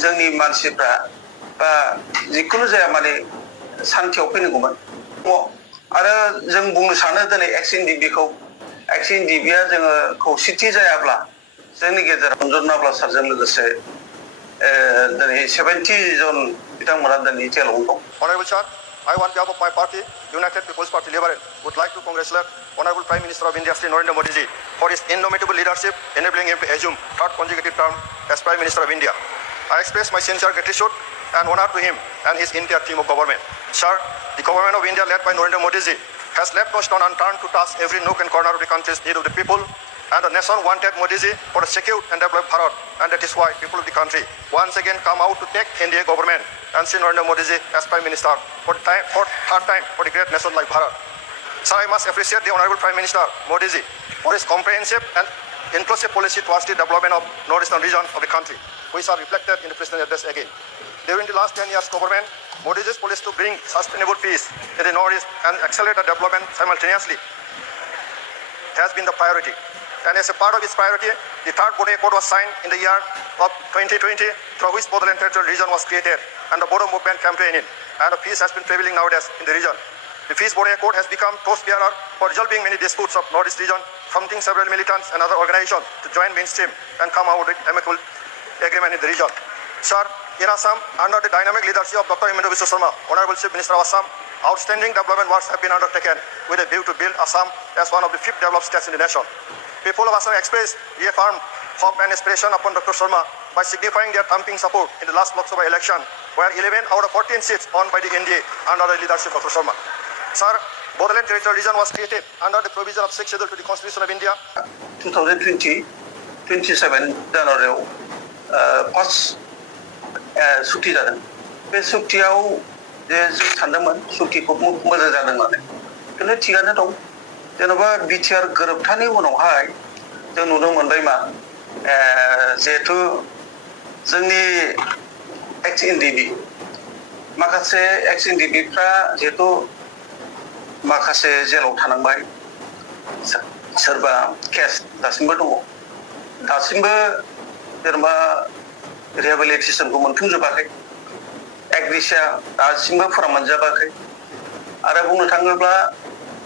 जोंनि मानसिफ्रा बा जिखुनु जाया माने सान्थियाव फैनांगौमोन आरो जों बुंनो सानो दिनै एक्स एनडिबिया जोङो खौसेथि जायाब्ला जोंनि गेजेराव रन्जन नाब्ला सारजों लोगोसे दिनै 70 जन बिथांमोना दिनै जेलाव दं। Honorable Sir, I on behalf of my party, United People's Party Liberal, would like to congratulate Honorable Prime Minister of India, Shri Narendra Modi ji, for his indomitable leadership, enabling him to assume third consecutive term as Prime Minister of India. I express my sincere gratitude and honor to him and his entire team of government. Sir, the government of India led by Narendra Modi ji has left no stone unturned to touch every nook and corner of the country's need of the people, and the nation wanted Modi ji for a secure and developed Bharat, and that is why people of the country once again come out to take NDA government and Shri Narendra Modi ji as Prime Minister for third time for the great nation like Bharat. Sir, I must appreciate the Honorable Prime Minister Modi ji for his comprehensive and inclusive policy towards the development of northeastern region of the country, which are reflected in the President's address again. During the last 10 years government, Modi ji's policy to bring sustainable peace in the northeast and accelerate the development simultaneously has been the priority. And as a part of its priority, the third Border Accord was signed in the year of 2020, through which Bodoland Territorial Region was created and the border movement came to an end. And the peace has been prevailing nowadays in the region. The Peace Border Accord has become torch-bearer for resolving many disputes of Northeast region, prompting several militants and other organizations to join mainstream and come out with amicable agreement in the region. Sir, in Assam, under the dynamic leadership of Dr. Himanta Biswa Sarma, Honorable Chief Minister of Assam, outstanding development works have been undertaken with a view to build Assam as one of the 5th developed states in the nation. People of Assam expressed reaffirmed hope and aspiration upon Dr. Sarma by signifying their thumping support in the last Lok Sabha election, where 11 out of 14 seats won by the NDA under the leadership of Dr. Sarma. Sir, Bodoland Territorial Region was created under the provision of 6th Schedule to the Constitution of India. 2020, 27 जानुवारियाव first सुक्ति जादों। बे सुक्तियाव जे जों सानदोंमोन सुक्तिखौ मोजां जादों होननानै, खिन्थु थिगानो दं। जेन'बा बिटिआर गोरोबथानि उनावहाय जों नुनो मोनबाय मा जिहेथु जोंनि एक्स एनडिबि माखासे एक्स एनडिबिफ्रा जिहेतु माखासे जेलाव थानांबाय, सोरबा केस दासिमबो दङ, दासिमबो जेनेबा रिहेबिलिटेसनखौ मोनफुंजोबाखै, एग्रिसिया दासिमबो फोरान मोनजाबाखै। आरो बुंनो थाङोब्ला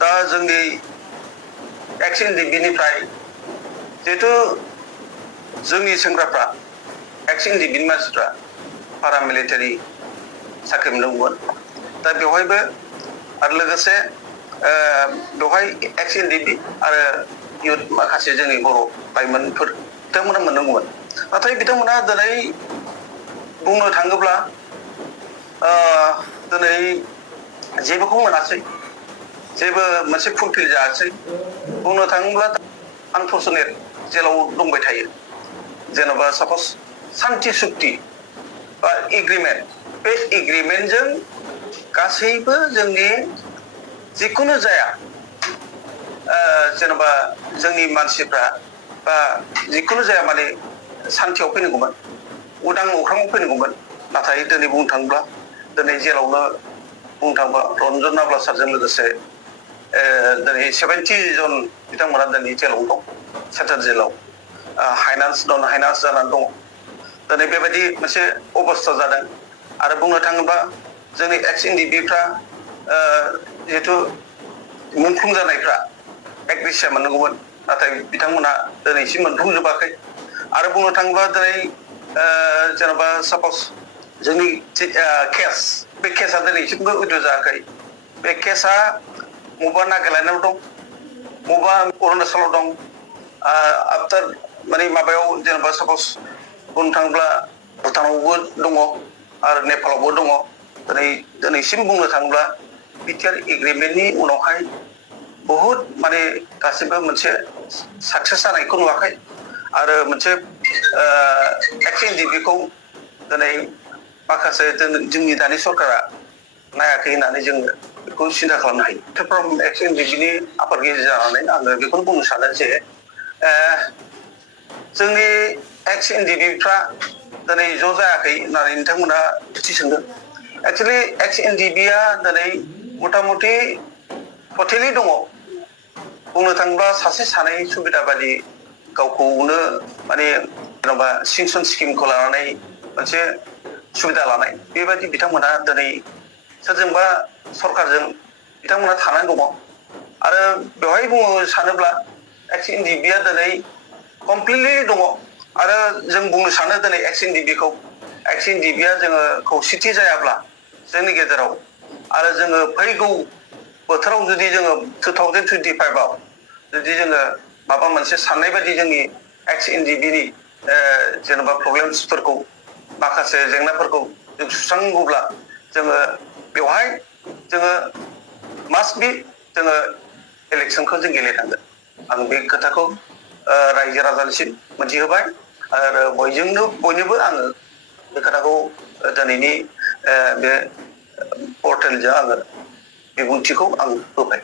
दा जोंनि एक्स एनडिबिनिफ्राय जिहेतु जोंनि सेंग्राफ्रा एक्स एनडिबिनि मानसिफ्रा पारामिलिटारि साख्रि मोनदोंमोन, दा बेवहायबो आरो लोगोसे बेवहाय एक्स एनडिबि आरो इयुथ माखासे जोंनि बर' लाइमोनफोर बिथांमोना मोनदोंमोन। नाथाय बिथांमोना दिनै बुंनो थाङोब्ला दिनै जेबोखौ मोनासै, जेबो मोनसे फुलफिल जायासै। बुंनो थाङोब्ला आनफर्चुनेट जेलाव दंबाय थायो। जेन'बा साप'ज सान्थि सुक्ति बा एग्रिमेन्ट, बे एग्रिमेन्टजों गासैबो जोंनि जिखुनु जाया जेन'बा जोंनि मानसिफ्रा बा जिखुनु जाया माने सान्थियाव फैनांगौमोन, उदां अख्राङाव फैनांगौमोन। नाथाय दिनै बुंनो थाङोब्ला दिनै जेलावनो बुंनो थाङोब्ला रन्जन नाब्ला सारजों लोगोसे दिनै 70 जन बिथांमोना दिनै जेलाव दं, सेन्ट्रेल जेलाव। हाइनान्स जानानै दङ। दिनै बेबायदि मोनसे अबस्था जादों। आरो बुंनो थाङोब्ला जोंनि एक्स एनडिबिफ्रा जिहेतु मुंख्लं जानायफ्रा एग्रिसिया मोननांगौमोन, नाथाय बिथांमोना दिनैसिम मोनफुंजोबाखै। आरो बुंनो थाङोब्ला दिनै जेन'बा साप'ज जोंनि केस, बे केसा दिनैसिमबो उइद्र' जायाखै। बे केसा बबेबा नागालेण्डआव दं, बबेबा अरुणाचलाव दं, आफ्टार माने माबायाव जेन'बा साप'ज बुंनो थाङोब्ला भुटानावबो दङ आरो नेपालावबो दङ। दिनैसिम बुंनो थाङोब्ला बिटिआर एग्रिमेन्टनि उनावहाय बहुद माने गासिबो मोनसे साक्सेस जानायखौ नुवाखै। आरो मोनसे एक्स एनडिबिखौ दिनै माखासे जोंनि दानि सरकारा नायाखै होननानै जोङो बेखौ सिन्था खालामनो हायो। फ्रम एक्स एनडिबिनि आफादगिरि जानानै आङो बेखौनो बुंनो सानो जे जोंनि एक्स एनडिबिफ्रा दिनै ज' जायाखै होननानै नोंथांमोना थि सोंदों। एक्सुवेलि एक्स एनडिबिया दिनै मथा मथि टटेलि दङ। बुंनो थाङोब्ला सासे सानै सुबिदा बादि गावखौनो माने जेन'बा सेंसन स्किमखौ लानानै मोनसे सुबिदा लानाय बेबायदि बिथांमोना दिनै सोरजोंबा सरकारजों बिथांमोना थानानै दङ आरो बेवहाय बुंनो सानोब्ला एक्स एनडिपिआ दिनै कमप्लिटलि दङ आरो जों बुंनो सानो दिनै एक्स एनडिपिखौ एक्स एनडिपिआ जोङो खौसेथि जायाब्ला जोंनि गेजेराव आरो जोङो फैगौ बोथोराव जुदि जोङो 2025आव जुदि जोङो माबा मोनसे साननाय बायदि जोंनि एक्स एनडिपिनि जेनेबा प्रब्लेमसफोरखौ माखासे जेंनाफोरखौ जों सुस्रांनांगौब्ला जोङो बेवहाय जोङो मास्ट बि जोङो इलेक्सनखौ जों गेलेनांगोन आं बे खोथाखौ रायजो राजानिसिम मोनथिहोबाय आरो बयनोबो आङो बे खोथाखौ दिनैनि बे पर्टेलजों आङो बिबुंथिखौ आं होबाय